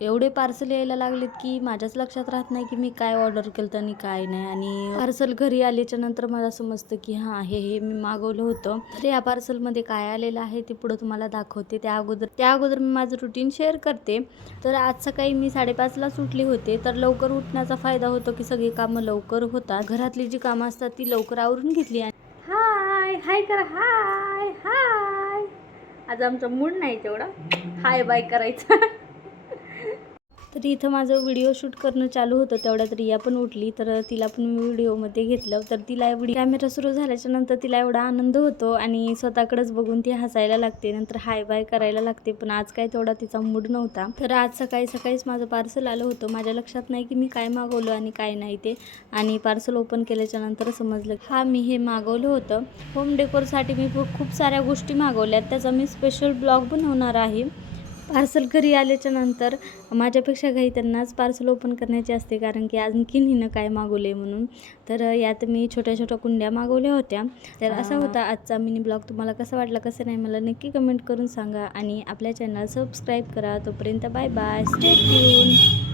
एवढे पार्सल यायला लागलेत की माझ्याच लक्षात राहत नाही की मी काय ऑर्डर केलं तर आणि काय नाही. आणि पार्सल घरी आल्याच्या नंतर मला समजतं की हां हे मी मागवलं होतं. तर या पार्सलमध्ये काय आलेलं आहे ते पुढं तुम्हाला दाखवते. त्या अगोदर मी माझं रुटीन शेअर करते. तर आज सकाळी मी 5:30लाच उठले होते. तर लवकर उठण्याचा फायदा होतो की सगळी कामं लवकर होतात. घरातली जी कामं असतात ती लवकर आवरून घेतली. हाय करा, हाय. आज आमचा मूड नाही तेवढा हाय बाय करायचा. तर इथं माझं व्हिडिओ शूट करणं चालू होतं. तेवढ्यात रिया पण उठली. तर तिला पण मी व्हिडिओमध्ये घेतलं. तर तिला कॅमेरा सुरू झाल्याच्या नंतर तिला एवढा आनंद होतो आणि स्वतःकडेच बघून ती हसायला लागते. नंतर हाय बाय करायला लागते. पण आज काय तेवढा तिचा मूड नव्हता. तर आज सकाळीच माझं पार्सल आलं होतं. माझ्या लक्षात नाही की मी काय मागवलं आणि काय नाही ते. आणि पार्सल ओपन केल्याच्या नंतर समजलं मी हे मागवलं होतं. होम डेकोरसाठी मी खूप साऱ्या गोष्टी मागवल्यात. त्याचा मी स्पेशल ब्लॉग बनवणार आहे. पार्सल घरी आल्याच्या नंतर माझ्यापेक्षा घाई त्यांनाच पार्सल ओपन करण्याची असते, कारण की आणखीन हिनं काय मागवले म्हणून. तर यात मी छोट्या कुंड्या मागवल्या होत्या. तर असा होता आजचा मिनी ब्लॉग. तुम्हाला कसा वाटला कसं नाही मला नक्की कमेंट करून सांगा आणि आपल्या चॅनल सबस्क्राईब करा. तोपर्यंत बाय बाय, स्टे ट्यून.